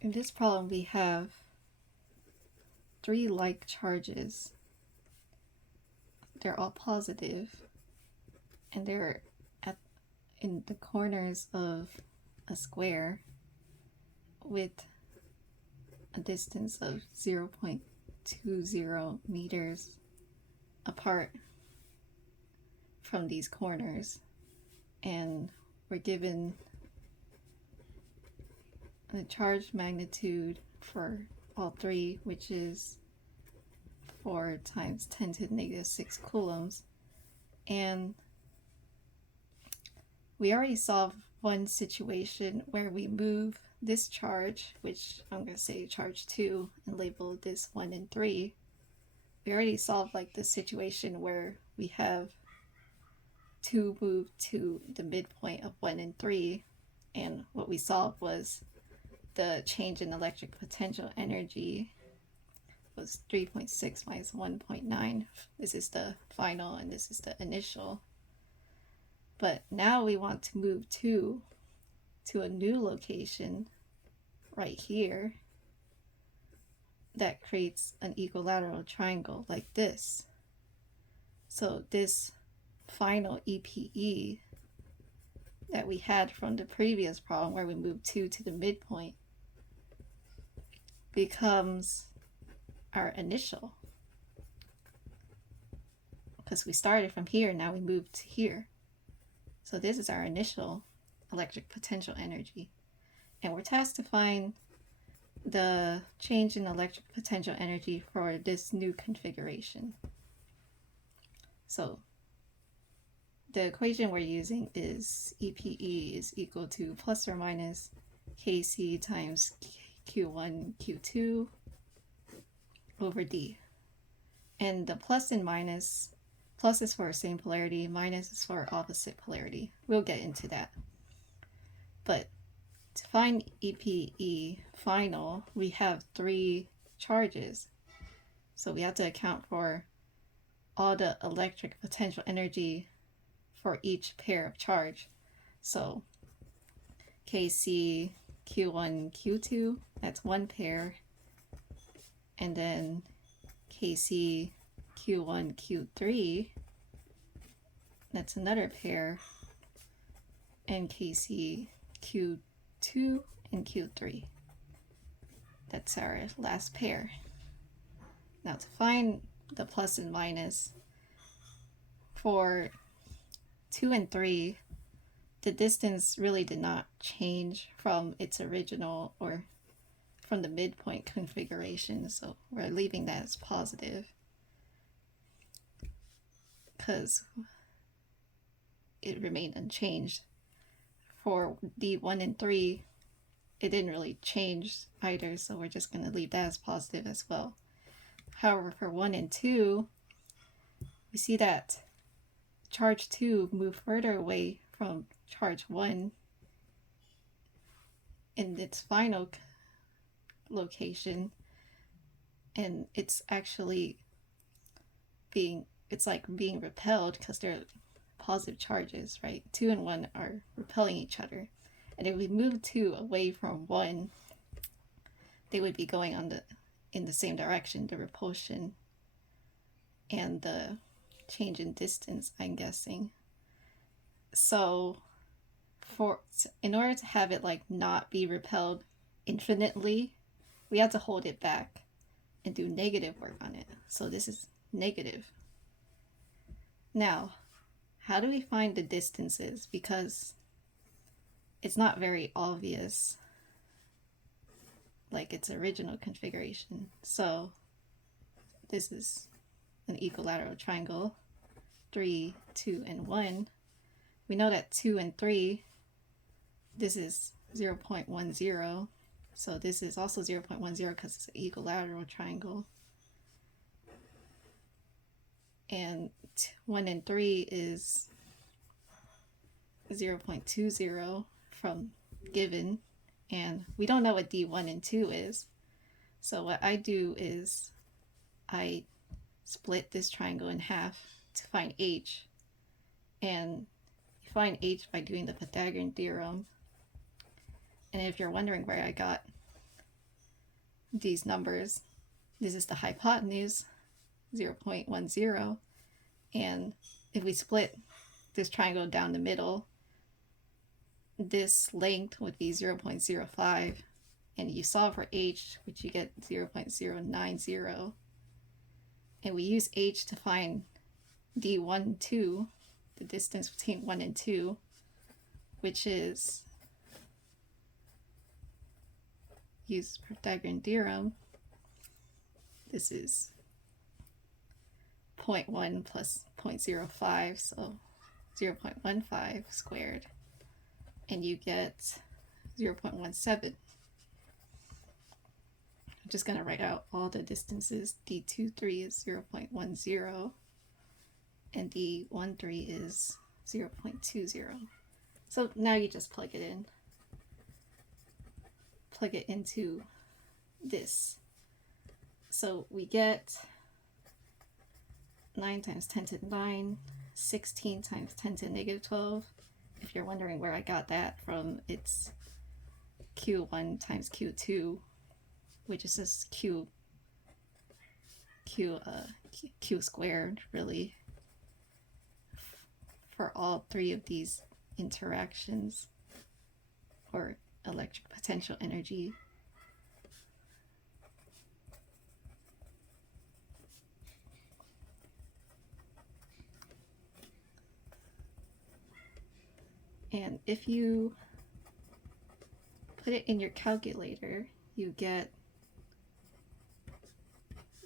In this problem, we have three like charges. They're all positive, and they're in the corners of a square with a distance of 0.20 meters apart from these corners. And we're given the charge magnitude for all three, which is 4 times 10 to the negative 6 coulombs. And we already solved one situation where we move this charge, which I'm going to say charge 2, and label this 1 and 3. We already solved like the situation where we have 2 moved to the midpoint of 1 and 3, and what we solved was the change in electric potential energy was 3.6 minus 1.9. This is the final and this is the initial. But now we want to move 2 to a new location right here that creates an equilateral triangle like this. So this final EPE that we had from the previous problem where we moved 2 to the midpoint becomes our initial, because we started from here, now we moved to here. So this is our initial electric potential energy, and we're tasked to find the change in electric potential energy for this new configuration. So the equation we're using is EPE is equal to plus or minus Kc times Q1 Q2 over D. And the plus and minus, plus is for same polarity, minus is for opposite polarity. We'll get into that. But to find EPE final, we have 3 charges. So we have to account for all the electric potential energy for each pair of charge. So Kc Q1 Q2, that's one pair, and then Kc Q1 Q3, that's another pair, and Kc Q2 and Q3, that's our last pair. Now to find the plus and minus for 2 and 3, the distance really did not change from its original or from the midpoint configuration, so we're leaving that as positive because it remained unchanged. For the 1 and 3, it didn't really change either, so we're just going to leave that as positive as well. However, for 1 and 2, we see that charge 2 moved further away from charge 1 in its final location, and it's actually being repelled because they're positive charges, right? 2 and 1 are repelling each other, and if we move 2 away from 1, they would be going in the same direction, the repulsion and the change in distance, I'm guessing. So in order to have it like not be repelled infinitely, we have to hold it back and do negative work on it. So this is negative. Now, how do we find the distances? Because it's not very obvious like its original configuration. So this is an equilateral triangle, 3, 2, and 1. We know that 2 and 3, this is 0.10. So this is also 0.10 because it's an equilateral triangle. And 1 and 3 is 0.20 from given. And we don't know what D1 and 2 is. So what I do is I split this triangle in half to find H. And you find H by doing the Pythagorean theorem. And if you're wondering where I got these numbers. This is the hypotenuse, 0.10. And if we split this triangle down the middle, this length would be 0.05. And you solve for h, which you get 0.090. And we use h to find d1, 2, the distance between 1 and 2, which is, use Pythagorean theorem, this is 0.1 plus 0.05, so 0.15 squared, and you get 0.17. I'm just going to write out all the distances. D23 is 0.10, and D13 is 0.20. So now you just plug it in. Plug it into this. So we get 9 times 10 to the 9, 16 times 10 to the negative 12. If you're wondering where I got that from, it's Q1 times Q2, which is just Q squared, really, for all three of these interactions, or electric potential energy. And if you put it in your calculator, you get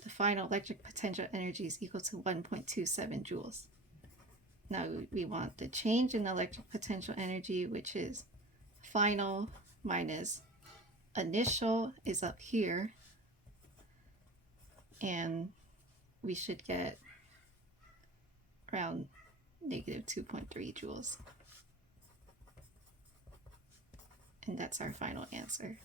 the final electric potential energy is equal to 1.27 joules. Now we want the change in electric potential energy, which is final minus initial is up here, and we should get around negative 2.3 joules. And that's our final answer.